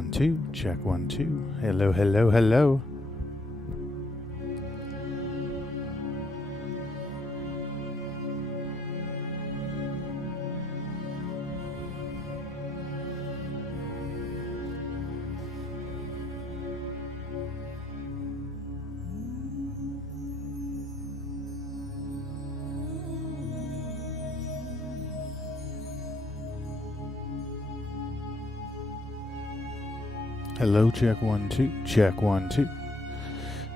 1 2, check 1 2. Hello, hello, hello. Hello, check 1 2, check 1 2.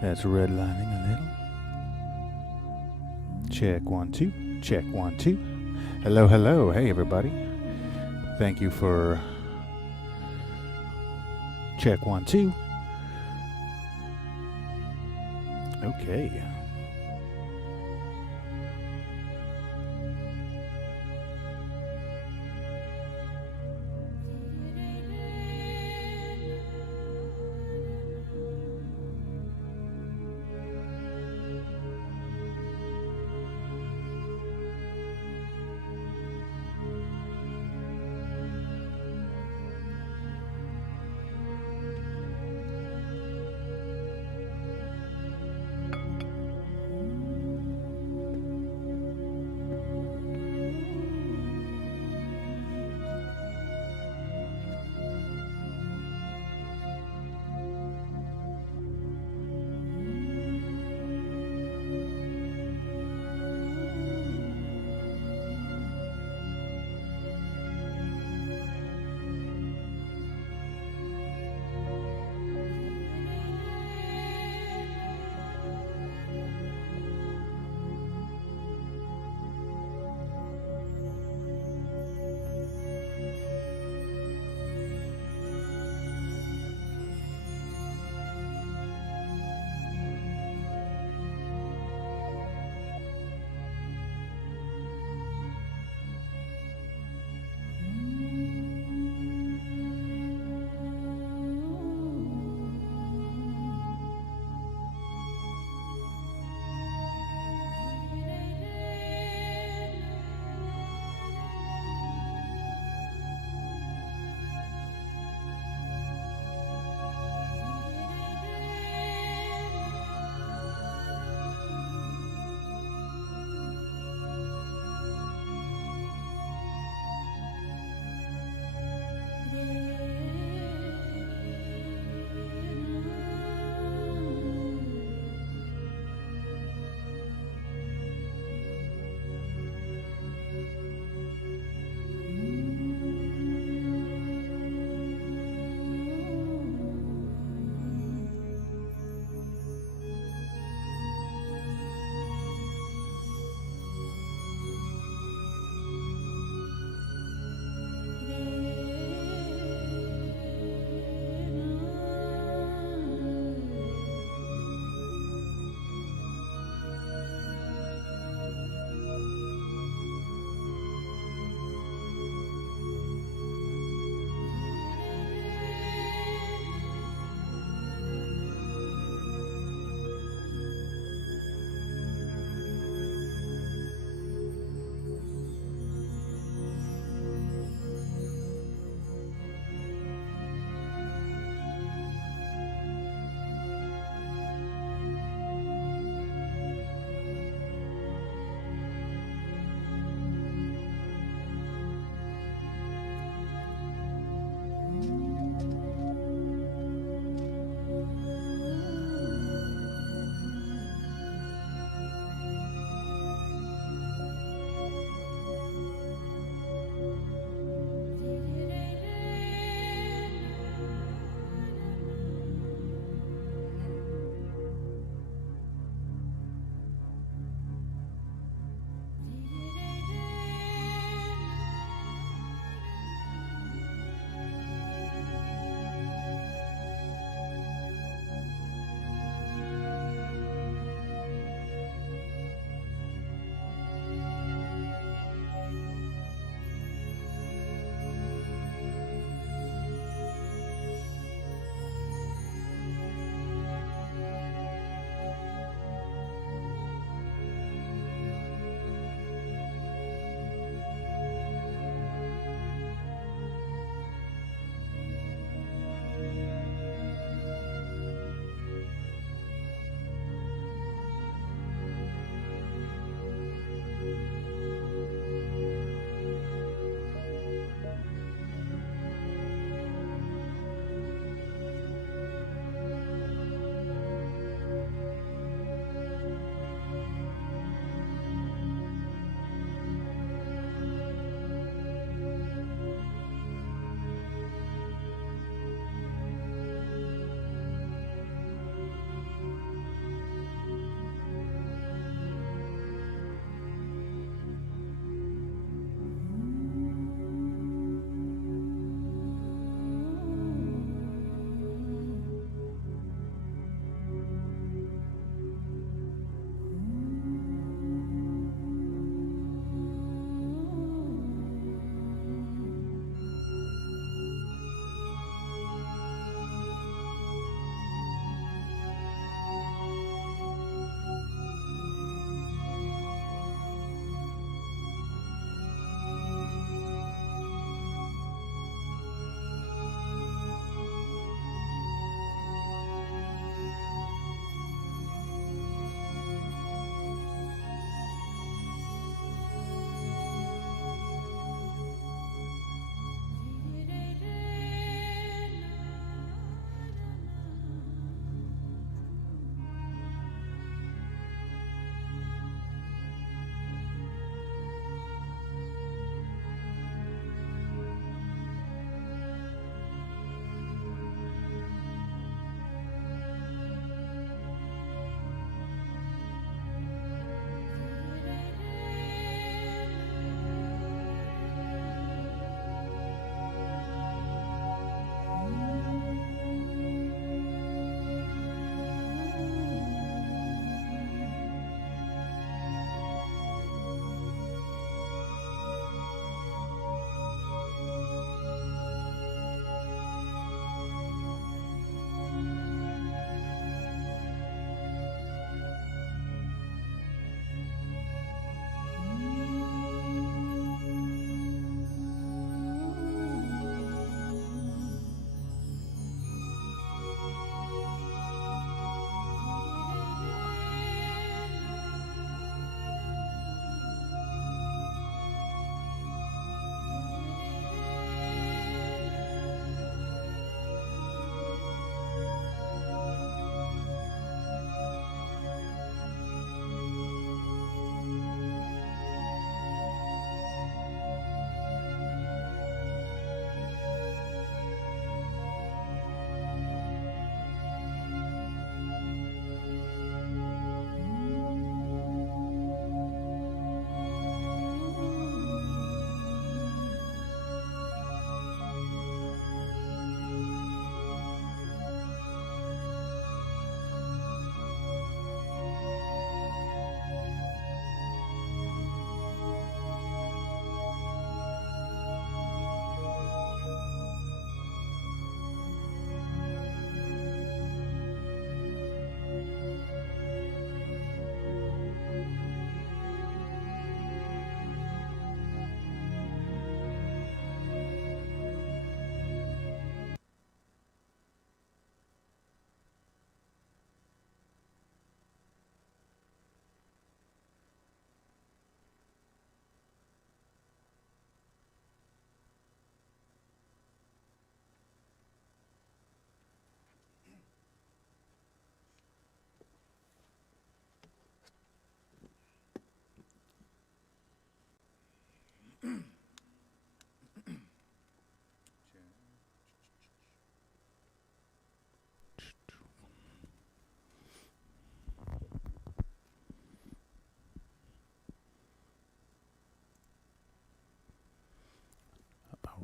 That's redlining a little. Check 1 2, check 1 2. Hello, hello. Hey, everybody. Thank you for check 1 2. Okay.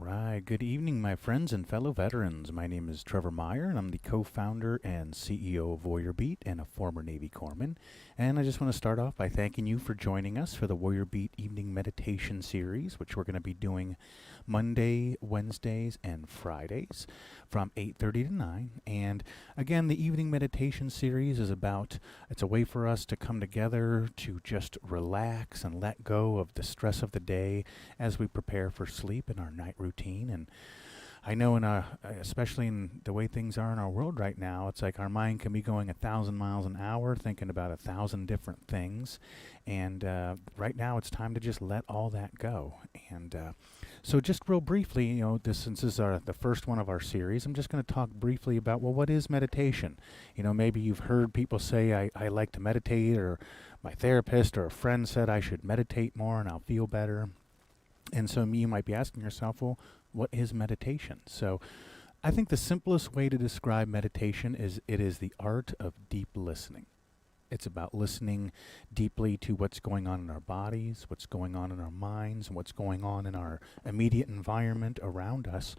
Right. Good evening, my friends and fellow veterans. My name is Trevor Meyer, and I'm the co-founder and CEO of Warrior Beat and a former Navy corpsman. And I just want to start off by thanking you for joining us for the Warrior Beat Evening Meditation Series, which we're going to be doing Monday, Wednesdays, and Fridays from 8:30 to 9. And again, the Evening Meditation Series is it's a way for us to come together to just relax and let go of the stress of the day as we prepare for sleep in our night routine. And I know especially in the way things are in our world right now, it's like our mind can be going 1,000 miles an hour thinking about 1,000 different things. And right now it's time to just let all that go. And so just real briefly, since this is the first one of our series, I'm just going to talk briefly about, well, what is meditation? Maybe you've heard people say, I like to meditate, or my therapist or a friend said I should meditate more and I'll feel better. And so you might be asking yourself, well, what is meditation? So I think the simplest way to describe meditation is it is the art of deep listening. It's about listening deeply to what's going on in our bodies, what's going on in our minds, and what's going on in our immediate environment around us.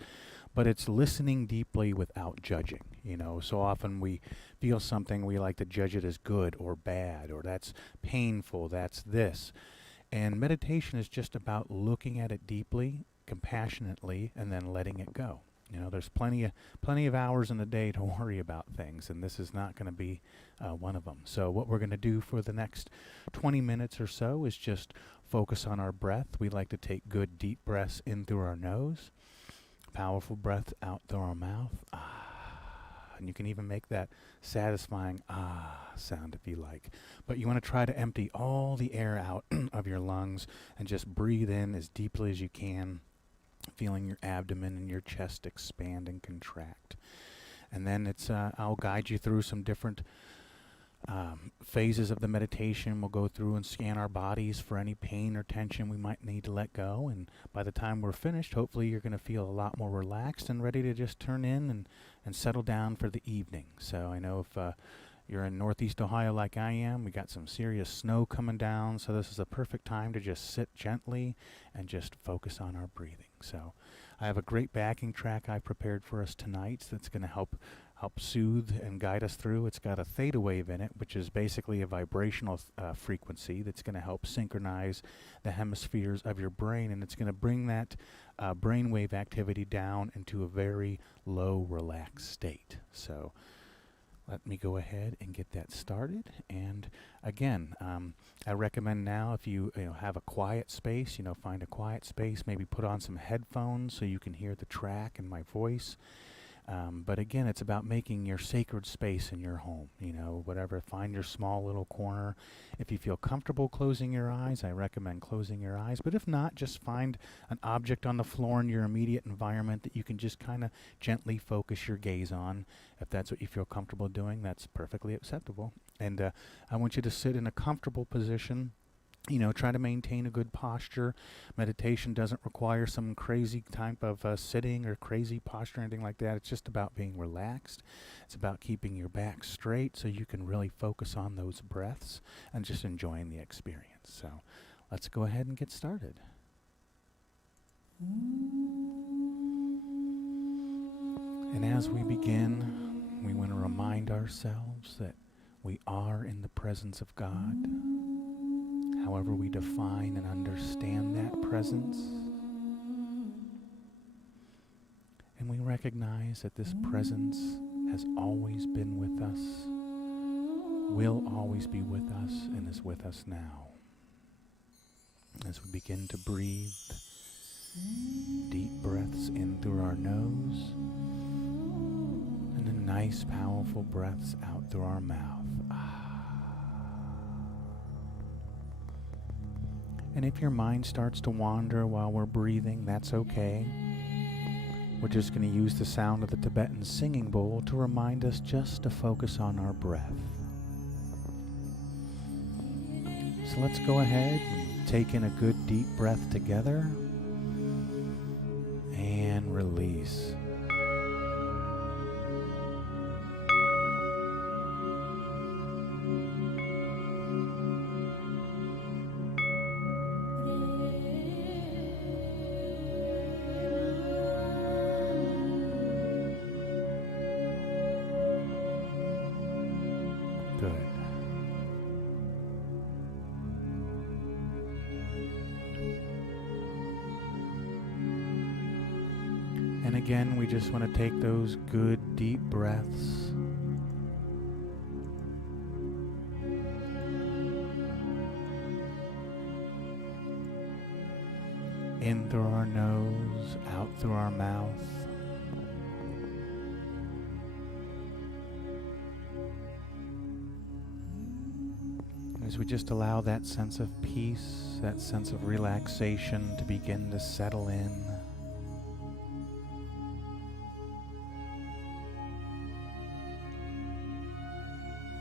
But it's listening deeply without judging. So often we feel something, we like to judge it as good or bad, or that's painful, that's this. And meditation is just about looking at it deeply, compassionately, and then letting it go. There's plenty of hours in the day to worry about things, and this is not going to be one of them. So what we're going to do for the next 20 minutes or so is just focus on our breath. We like to take good deep breaths in through our nose, powerful breath out through our mouth. And you can even make that satisfying sound if you like. But you want to try to empty all the air out of your lungs and just breathe in as deeply as you can, feeling your abdomen and your chest expand and contract. And then I'll guide you through some different phases of the meditation. We'll go through and scan our bodies for any pain or tension we might need to let go. And by the time we're finished, hopefully you're going to feel a lot more relaxed and ready to just turn in and settle down for the evening. So I know if you're in Northeast Ohio like I am, we got some serious snow coming down. So this is a perfect time to just sit gently and just focus on our breathing. So I have a great backing track I prepared for us tonight that's going to help soothe and guide us through. It's got a theta wave in it, which is basically a vibrational frequency that's going to help synchronize the hemispheres of your brain, and it's going to bring that brainwave activity down into a very low, relaxed state. So let me go ahead and get that started. And again, I recommend now if you have a quiet space, find a quiet space, maybe put on some headphones so you can hear the track and my voice. But again, it's about making your sacred space in your home, whatever. Find your small little corner. If you feel comfortable closing your eyes, I recommend closing your eyes. But if not, just find an object on the floor in your immediate environment that you can just kind of gently focus your gaze on. If that's what you feel comfortable doing, that's perfectly acceptable. And I want you to sit in a comfortable position. Try to maintain a good posture. Meditation doesn't require some crazy type of sitting or crazy posture or anything like that. It's just about being relaxed. It's about keeping your back straight so you can really focus on those breaths and just enjoying the experience. So let's go ahead and get started. And as we begin, we want to remind ourselves that we are in the presence of God. However we define and understand that presence. And we recognize that this presence has always been with us, will always be with us, and is with us now. As we begin to breathe deep breaths in through our nose, and then nice, powerful breaths out through our mouth. And if your mind starts to wander while we're breathing, that's okay. We're just going to use the sound of the Tibetan singing bowl to remind us just to focus on our breath. So let's go ahead and take in a good deep breath together and release. Good. And again, we just want to take those good deep breaths. In through our nose, out through our mouth. As we just allow that sense of peace, that sense of relaxation to begin to settle in.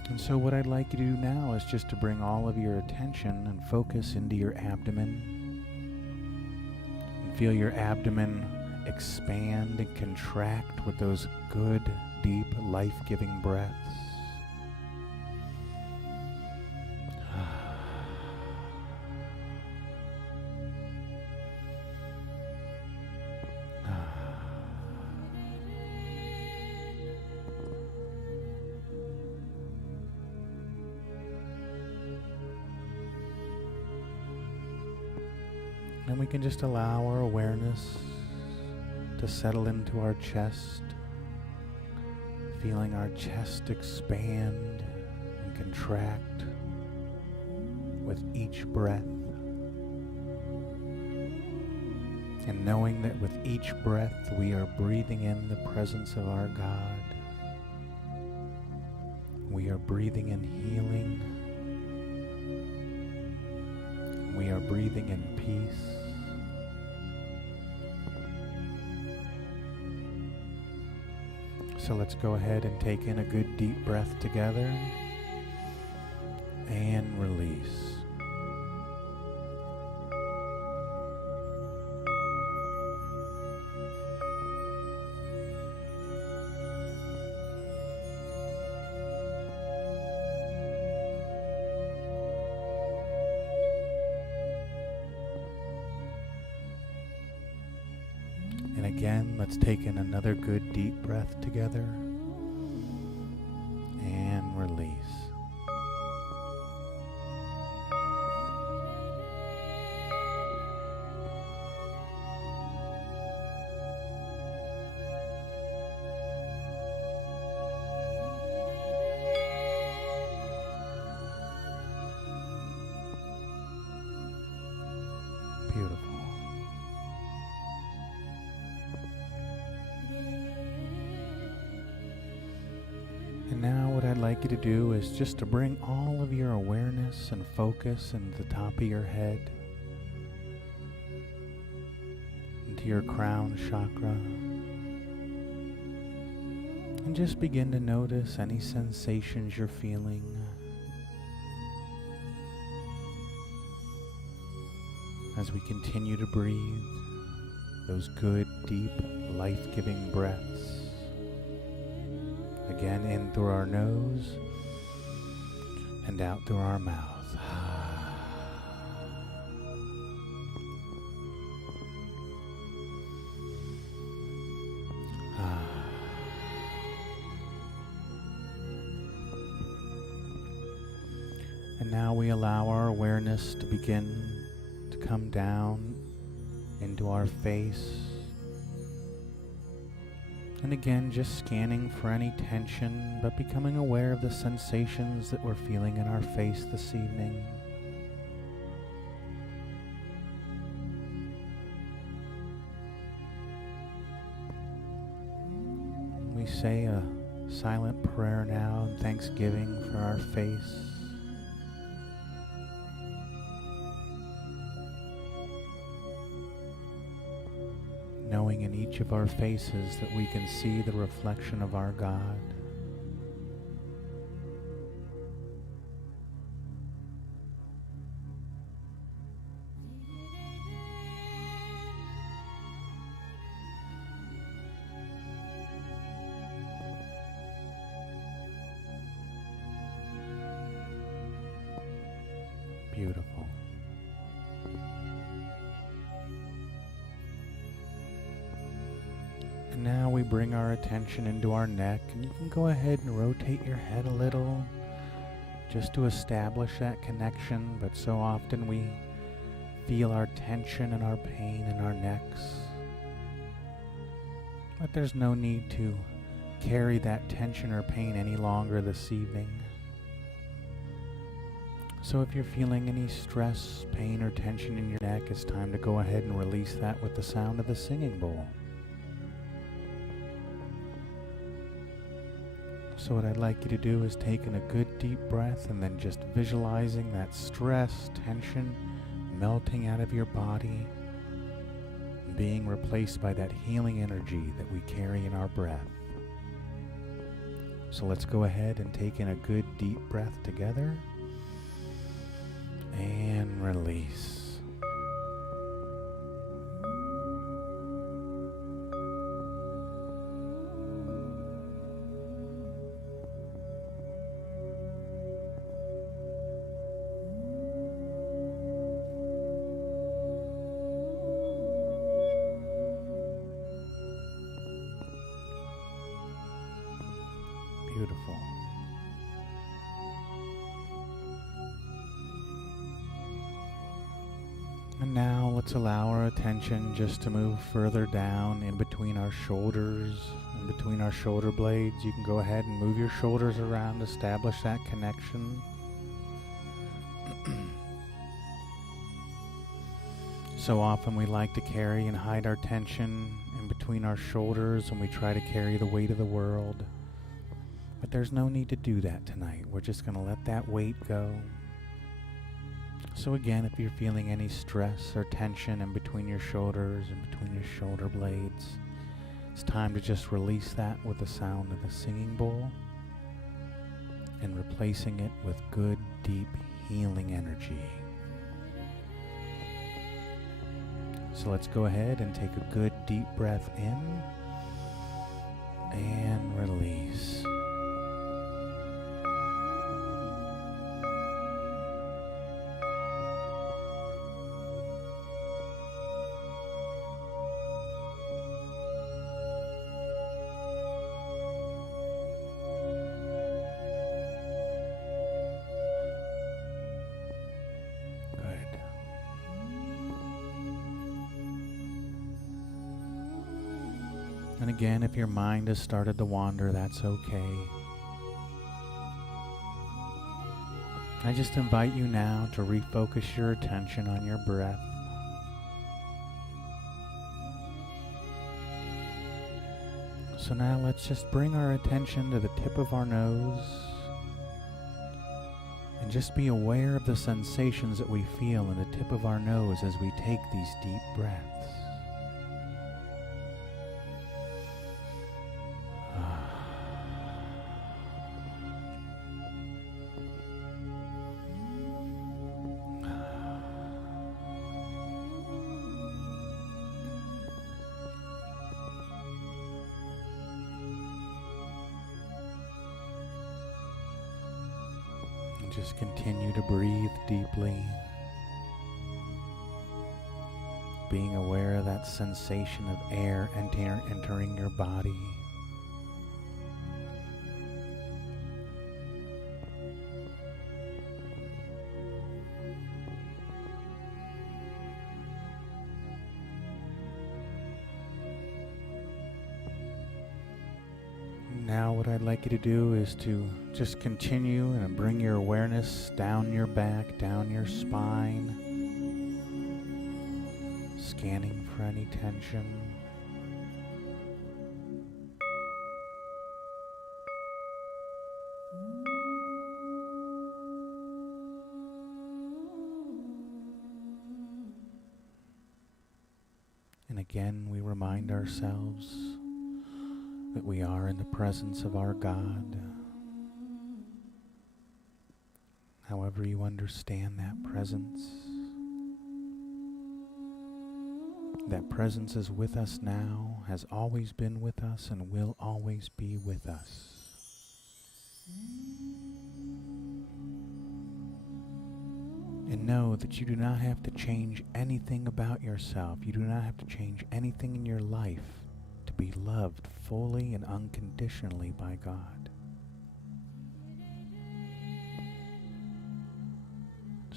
And so what I'd like you to do now is just to bring all of your attention and focus into your abdomen. And feel your abdomen expand and contract with those good, deep, life-giving breaths. And we can just allow our awareness to settle into our chest, feeling our chest expand and contract with each breath. And knowing that with each breath we are breathing in the presence of our God. We are breathing in healing. We are breathing in peace. So let's go ahead and take in a good deep breath together and release. And again, let's take in another good deep breath together and release. Beautiful. And now what I'd like you to do is just to bring all of your awareness and focus into the top of your head, into your crown chakra, and just begin to notice any sensations you're feeling. As we continue to breathe those good, deep, life-giving breaths. Again, in through our nose and out through our mouth. And now we allow our awareness to begin to come down into our face. And again, just scanning for any tension, but becoming aware of the sensations that we're feeling in our face this evening. We say a silent prayer now in thanksgiving for our face. Knowing in each of our faces that we can see the reflection of our God. Beautiful. And now we bring our attention into our neck, and you can go ahead and rotate your head a little, just to establish that connection, but so often we feel our tension and our pain in our necks. But there's no need to carry that tension or pain any longer this evening. So if you're feeling any stress, pain, or tension in your neck, it's time to go ahead and release that with the sound of the singing bowl. So what I'd like you to do is taking a good deep breath and then just visualizing that stress, tension melting out of your body and being replaced by that healing energy that we carry in our breath. So let's go ahead and take in a good deep breath together and release. Beautiful. And now let's allow our attention just to move further down in between our shoulders, in between our shoulder blades. You can go ahead and move your shoulders around, establish that connection. So often we like to carry and hide our tension in between our shoulders, and we try to carry the weight of the world. But there's no need to do that tonight. We're just going to let that weight go. So again, if you're feeling any stress or tension in between your shoulders, in between your shoulder blades, it's time to just release that with the sound of the singing bowl and replacing it with good, deep, healing energy. So let's go ahead and take a good, deep breath in and release. And again, if your mind has started to wander, that's okay. I just invite you now to refocus your attention on your breath. So now let's just bring our attention to the tip of our nose and just be aware of the sensations that we feel in the tip of our nose as we take these deep breaths. Just continue to breathe deeply, being aware of that sensation of air entering your body. Now what I'd like you to do is to just continue and bring your awareness down your back, down your spine, scanning for any tension. And again, we remind ourselves that we are in the presence of our God. However you understand that presence is with us now, has always been with us, and will always be with us. And know that you do not have to change anything about yourself. You do not have to change anything in your life to be loved fully and unconditionally by God.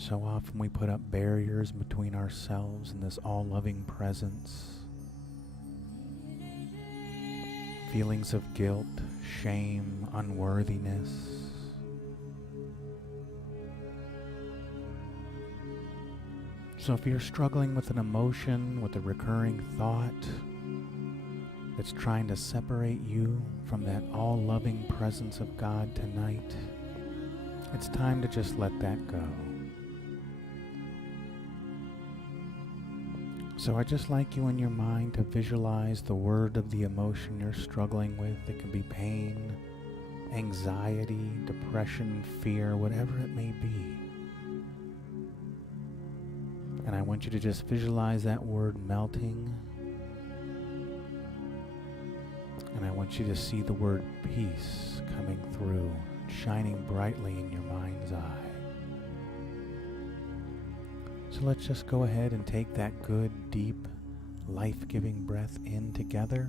So often we put up barriers between ourselves and this all-loving presence. Feelings of guilt, shame, unworthiness. So if you're struggling with an emotion, with a recurring thought that's trying to separate you from that all-loving presence of God tonight, it's time to just let that go. So I'd just like you in your mind to visualize the word of the emotion you're struggling with. It can be pain, anxiety, depression, fear, whatever it may be. And I want you to just visualize that word melting. And I want you to see the word peace coming through, shining brightly in your mind's eye. So let's just go ahead and take that good, deep, life-giving breath in together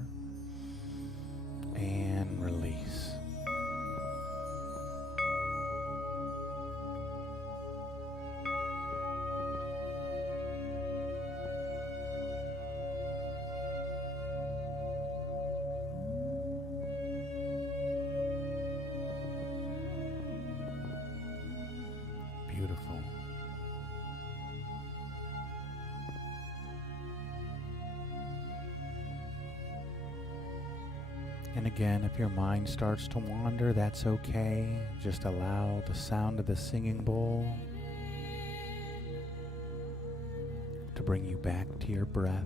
and release. Beautiful. And again, if your mind starts to wander, that's okay. Just allow the sound of the singing bowl to bring you back to your breath.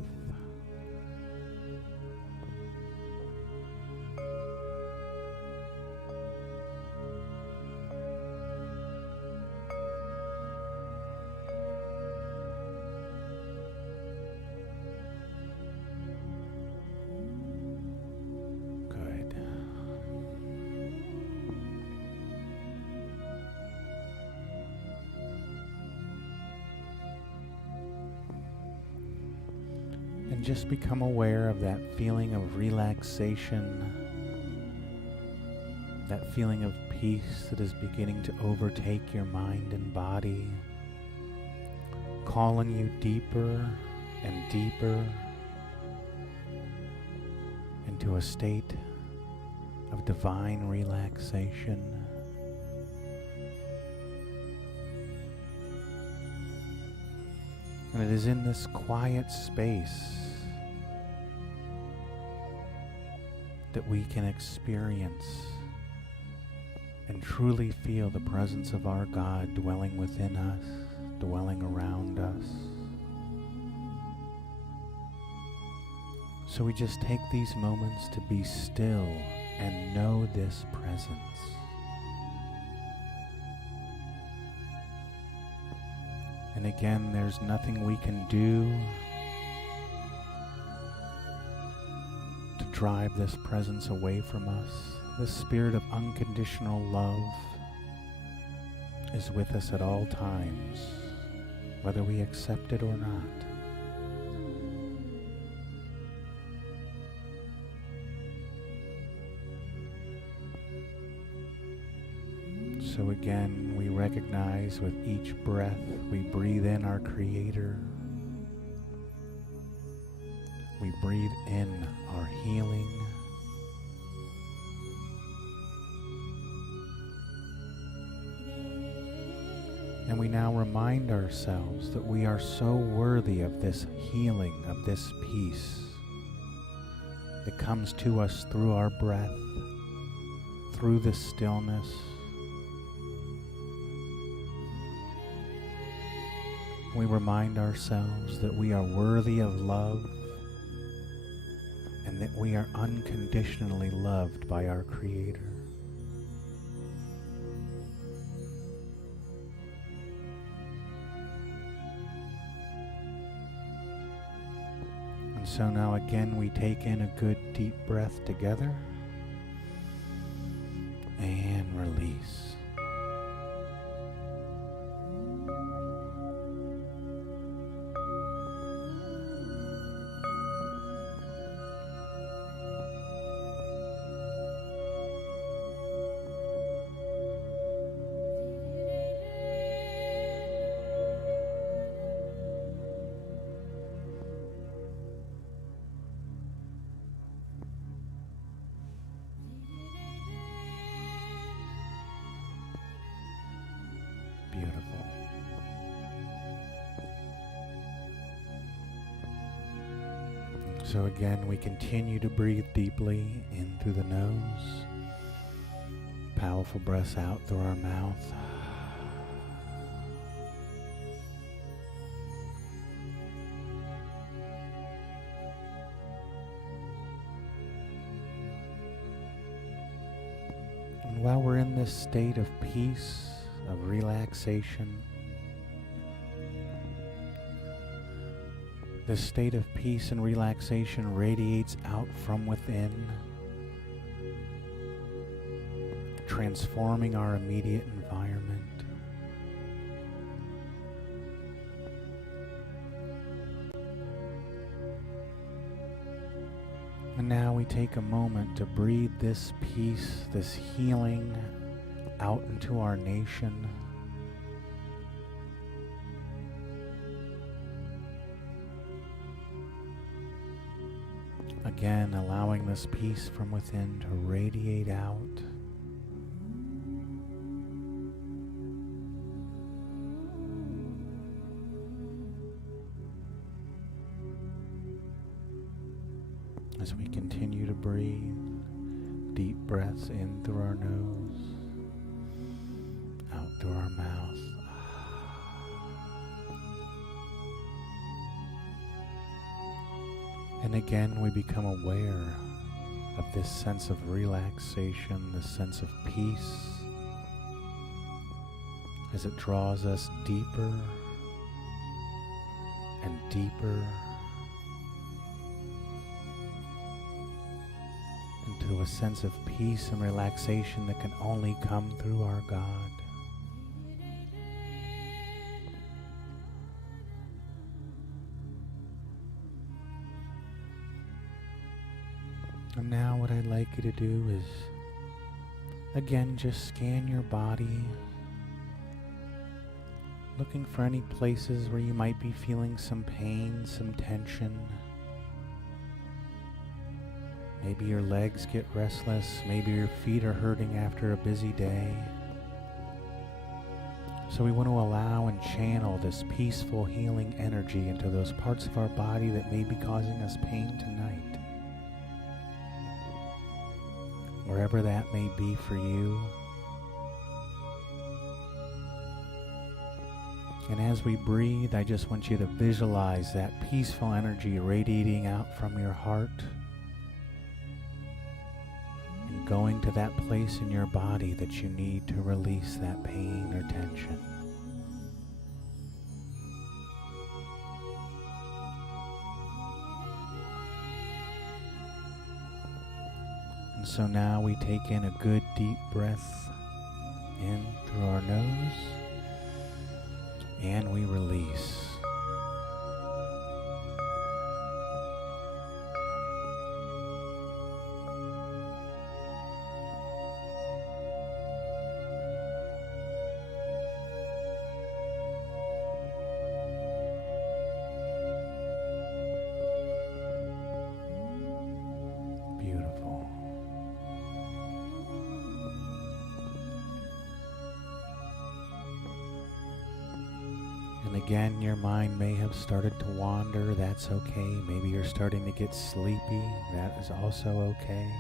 And just become aware of that feeling of relaxation, that feeling of peace that is beginning to overtake your mind and body, calling you deeper and deeper into a state of divine relaxation. And it is in this quiet space that we can experience and truly feel the presence of our God dwelling within us, dwelling around us. So we just take these moments to be still and know this presence. And again, there's nothing we can do to drive this presence away from us. This spirit of unconditional love is with us at all times, whether we accept it or not. So again, we recognize with each breath we breathe in our Creator. We breathe in our healing. And we now remind ourselves that we are so worthy of this healing, of this peace that comes to us through our breath, through the stillness. We remind ourselves that we are worthy of love and that we are unconditionally loved by our Creator. And so now again we take in a good deep breath together and release. Beautiful. So again, we continue to breathe deeply in through the nose. Powerful breaths out through our mouth. And while we're in this state of peace, of relaxation, this state of peace and relaxation radiates out from within, transforming our immediate environment. And now we take a moment to breathe this peace, this healing out into our nation. Again, allowing this peace from within to radiate out. As we continue to breathe, deep breaths in through our nose, out through our mouth. And again, we become aware of this sense of relaxation, this sense of peace, as it draws us deeper and deeper into a sense of peace and relaxation that can only come through our God. And now what I'd like you to do is, again, just scan your body, looking for any places where you might be feeling some pain, some tension. Maybe your legs get restless, maybe your feet are hurting after a busy day. So we want to allow and channel this peaceful healing energy into those parts of our body that may be causing us pain tonight. Wherever that may be for you. And as we breathe, I just want you to visualize that peaceful energy radiating out from your heart and going to that place in your body that you need to release that pain or tension. And so now we take in a good deep breath in through our nose, and we release. Beautiful. And again, your mind may have started to wander. That's okay. Maybe you're starting to get sleepy. That is also okay.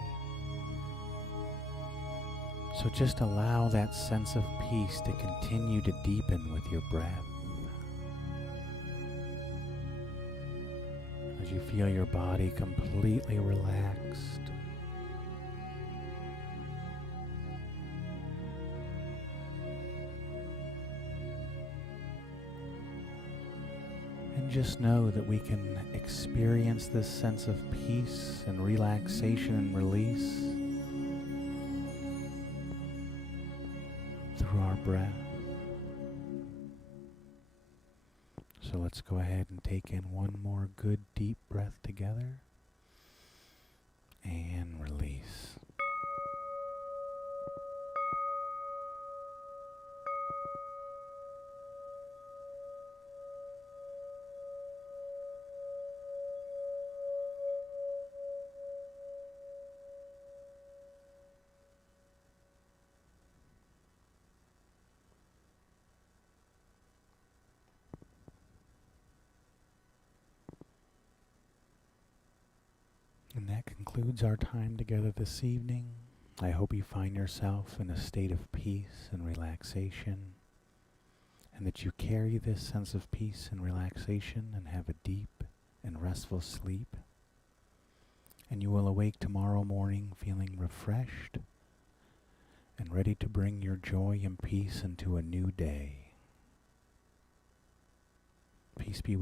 So just allow that sense of peace to continue to deepen with your breath. As you feel your body completely relaxed. And just know that we can experience this sense of peace and relaxation and release through our breath. So let's go ahead and take in one more good deep breath together and release. And that concludes our time together this evening. I hope you find yourself in a state of peace and relaxation, and that you carry this sense of peace and relaxation and have a deep and restful sleep. And you will awake tomorrow morning feeling refreshed and ready to bring your joy and peace into a new day. Peace be with you.